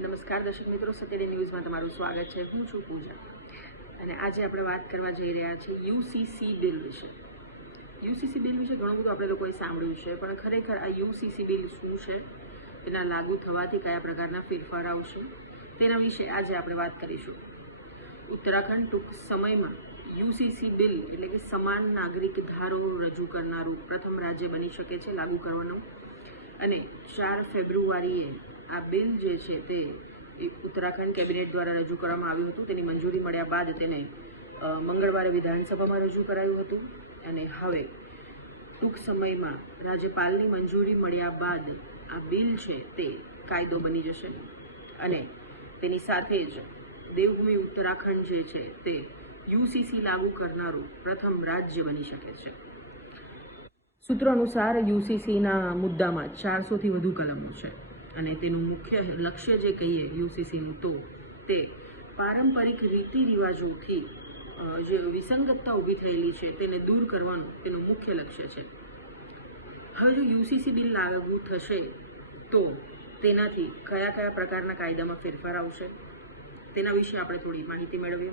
નમસ્કાર દર્શક મિત્રો સત્યડી ન્યૂઝમાં તમારું સ્વાગત છે. હું છું પૂજા. અને આજે આપણે વાત કરવા જઈ રહ્યા છીએ યુસીસી બિલ વિશે. યુસીસી બિલ વિશે ઘણું બધું આપણે લોકોએ સાંભળ્યું છે, પણ ખરેખર આ યુસીસી બિલ શું છે? તેના લાગુ થવાથી કયા પ્રકારના ફેરફાર આવશે? તેના વિશે આજે આપણે વાત કરીશું. ઉત્તરાખંડ ટૂંક સમયમાં યુસીસી બિલ એટલે કે સમાન નાગરિક ધારો રજૂ કરનારું પ્રથમ રાજ્ય બની શકે છે લાગુ કરવાનું. અને ચાર ફેબ્રુઆરીએ આ બિલ જે છે તે એક ઉત્તરાખંડ કેબિનેટ દ્વારા રજૂ કરવામાં આવ્યું હતું. તેની મંજૂરી મળ્યા બાદ તેને મંગળવારે વિધાનસભામાં રજૂ કરાયું હતું. અને હવે ટૂંક સમયમાં રાજ્યપાલની મંજૂરી મળ્યા બાદ આ બિલ છે તે કાયદો બની જશે. અને તેની સાથે જ દેવભૂમિ ઉત્તરાખંડ જે છે તે યુસીસી લાગુ કરનારું પ્રથમ રાજ્ય બની શકે છે. સૂત્રો અનુસાર યુસીસીના મુદ્દામાં ચારસોથી વધુ કલમો છે. અને તેનું મુખ્ય લક્ષ્ય જે કહીએ યુસીસીનું તો તે પારંપરિક રીતિ રિવાજોથી જે વિસંગતતા ઊભી થયેલી છે તેને દૂર કરવાનું તેનું મુખ્ય લક્ષ્ય છે. હવે જો યુસીસી બિલ લાગુ થશે, તો તેનાથી કયા કયા પ્રકારના કાયદામાં ફેરફાર આવશે, તેના વિશે આપણે થોડી માહિતી મેળવીએ.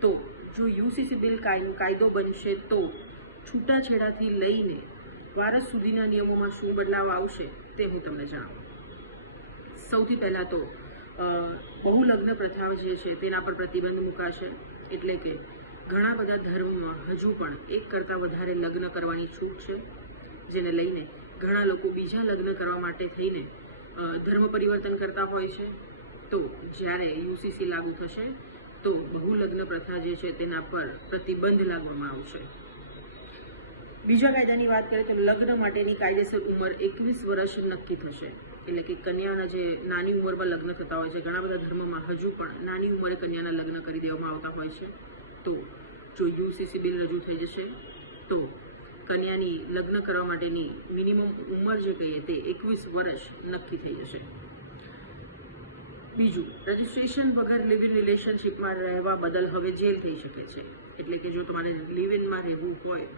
તો જો યુસીસી બિલ કાય- કાયદો બનશે, તો છૂટાછેડાથી લઈને વારસ સુધીના નિયમોમાં શું બદલાવ આવશે તે હું તમને જણાવું. સૌથી પહેલાં તો બહુલગ્ન પ્રથા જે છે તેના પર પ્રતિબંધ મુકાશે. એટલે કે ઘણા બધા ધર્મમાં હજુ પણ એક કરતાં વધારે લગ્ન કરવાની છૂટ છે, જેને લઈને ઘણા લોકો બીજા લગ્ન કરવા માટે થઈને ધર્મ પરિવર્તન કરતા હોય છે. તો જ્યારે યુસીસી લાગુ થશે, તો બહુલગ્ન પ્રથા જે છે તેના પર પ્રતિબંધ લાગવામાં આવશે. બીજા કાયદાની વાત કરીએ તો લગ્ન માટેની કાયદેસર ઉંમર એકવીસ વર્ષ નક્કી થશે. એટલે કે કન્યાના જે નાની ઉંમરમાં લગ્ન થતા હોય છે, ઘણા બધા ધર્મમાં હજુ પણ નાની ઉંમરે કન્યાના લગ્ન કરી દેવામાં આવતા હોય છે. તો જો યુસીસી બિલ રજૂ થઈ જશે, તો કન્યાની લગ્ન કરવા માટેની મિનિમમ ઉંમર જે કહીએ તે એકવીસ વર્ષ નક્કી થઈ જશે. બીજું, રજિસ્ટ્રેશન વગર લિવ ઇન રિલેશનશીપમાં રહેવા બદલ હવે જેલ થઈ શકે છે. એટલે કે જો તમારે લિવ ઇનમાં રહેવું હોય,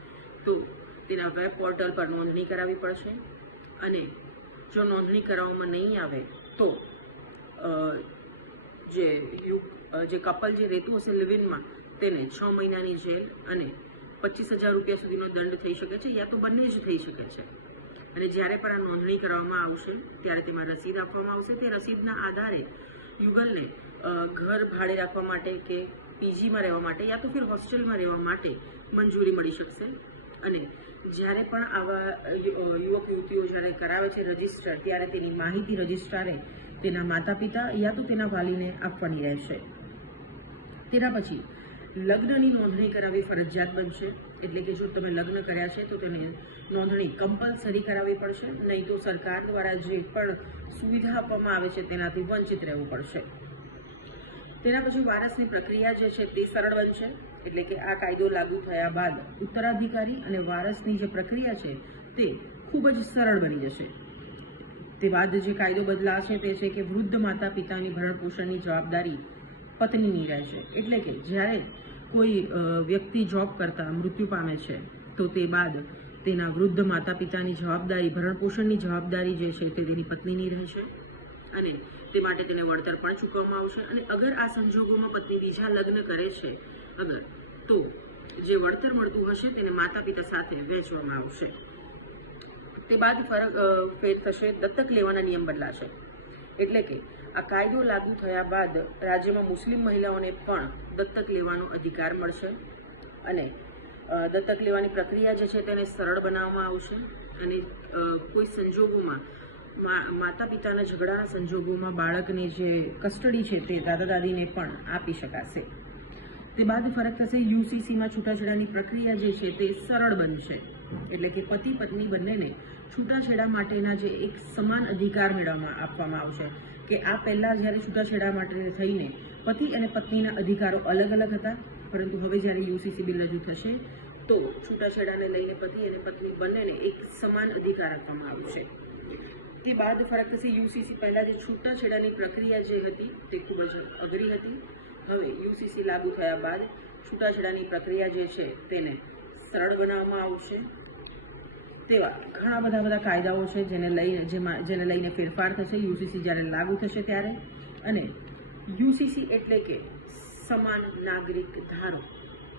તો તેના વેબ પોર્ટલ પર નોંધણી કરાવવી પડશે. અને જો નોંધણી કરાવવામાં નહીં આવે તો જે યુ જે કપલ જે રહેતું હશે લિવિનમાં, તેને છ મહિનાની જેલ અને પચીસ હજાર રૂપિયા સુધીનો દંડ થઈ શકે છે યા તો બંને જ થઈ શકે છે. અને જ્યારે પણ આ નોંધણી કરવામાં આવશે, ત્યારે તેમાં રસીદ આપવામાં આવશે. તે રસીદના આધારે યુગલને ઘર ભાડે રાખવા માટે કે પીજીમાં રહેવા માટે યા તો ફિર હોસ્ટેલમાં રહેવા માટે મંજૂરી મળી શકશે. અને જ્યારે પણ આવા યુવક યુવતીઓ જ્યારે કરાવે છે રજિસ્ટર, ત્યારે તેની માહિતી રજિસ્ટ્રારે તેના માતા પિતા યા તો તેના વાલીને આપવાની રહેશે. તેના પછી, લગ્નની નોંધણી કરાવવી ફરજિયાત બનશે. એટલે કે જો તમે લગ્ન કર્યા છે, તો તેને નોંધણી કમ્પલસરી કરાવવી પડશે. નહીં તો સરકાર દ્વારા જે પણ સુવિધા આપવામાં આવે છે, તેનાથી વંચિત રહેવું પડશે. તેના પછી વારસની પ્રક્રિયા જે છે તે સરળ બનશે, એટલે કે આ કાયદો લાગુ થયા બાદ ઉત્તરાધિકારી અને વારસની જે પ્રક્રિયા છે તે ખૂબ જ સરળ બની જશે. તે બાદ જે કાયદો બદલાશે તે છે કે વૃદ્ધ માતા પિતાની ભરણ પોષણની જવાબદારી પત્નીની રહેશે એટલે કે જ્યારે કોઈ વ્યક્તિ જોબ કરતા મૃત્યુ પામે છે, તો તે બાદ તેના વૃદ્ધ માતા પિતાની જવાબદારી, ભરણ પોષણની જવાબદારી જે છે તે તેની પત્નીની રહેશે અને તે માટે તેને વળતર પણ ચૂકવવામાં આવશે. અને અગર આ સંજોગોમાં પત્ની બીજા લગ્ન કરે છે, અગર, તો જે વળતર મળતું હશે તેને માતા પિતા સાથે વહેંચવામાં આવશે. તે બાદ ફરક ફેર થશે, દત્તક લેવાના નિયમ બદલાશે. એટલે કે આ કાયદો લાગુ થયા બાદ રાજ્યમાં મુસ્લિમ મહિલાઓને પણ દત્તક લેવાનો અધિકાર મળશે અને દત્તક લેવાની પ્રક્રિયા જે છે તેને સરળ બનાવવામાં આવશે. અને કોઈ સંજોગોમાં માતા પિતાના ઝઘડાના સંજોગોમાં બાળકને જે કસ્ટડી છે તે દાદા દાદીને પણ આપી શકાશે. તે બાદ ફરક થશે યુસીસીમાં છૂટાછેડાની પ્રક્રિયા જે છે તે સરળ બનશે. એટલે કે પતિ પત્ની બંનેને છૂટાછેડા માટેના જે એક સમાન અધિકાર મેળવવામાં આપવામાં આવશે કે આ પહેલાં જ્યારે છૂટાછેડા માટે થઈને પતિ અને પત્નીના અધિકારો અલગ અલગ હતા, પરંતુ હવે જ્યારે યુસીસી બિલ રજૂ થશે, તો છૂટાછેડાને લઈને પતિ અને પત્ની બંનેને એક સમાન અધિકાર આપવામાં આવશે. તે બાદ ફરક થશે. યુસીસી પહેલાં જે છૂટાછેડાની પ્રક્રિયા જે હતી તે ખૂબ જ અઘરી હતી. હવે યુસીસી લાગુ થયા બાદ છૂટાછેડાની પ્રક્રિયા જે છે તેને સરળ બનાવવામાં આવશે. તેવા ઘણા બધા બધા કાયદાઓ છે જેને લઈને જેમાં જેને લઈને ફેરફાર થશે યુસીસી જ્યારે લાગુ થશે ત્યારે. અને યુસીસી એટલે કે સમાન નાગરિક ધારો.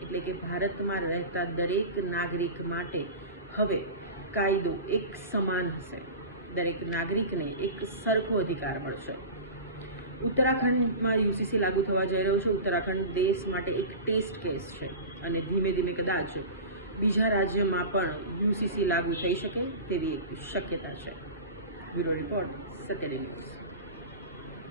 એટલે કે ભારતમાં રહેતા દરેક નાગરિક માટે હવે કાયદો એક સમાન હશે. દરેક નાગરિકને એક સરખો અધિકાર મળશે. ઉત્તરાખંડમાં યુસીસી લાગુ થવા જઈ રહ્યો છે. ઉત્તરાખંડ દેશ માટે એક ટેસ્ટ કેસ છે અને ધીમે ધીમે કદાચ બીજા રાજ્યમાં પણ યુસીસી લાગુ થઈ શકે તેવી એક શક્યતા છે. બ્યુરો રિપોર્ટ સત્યડી ન્યૂઝ.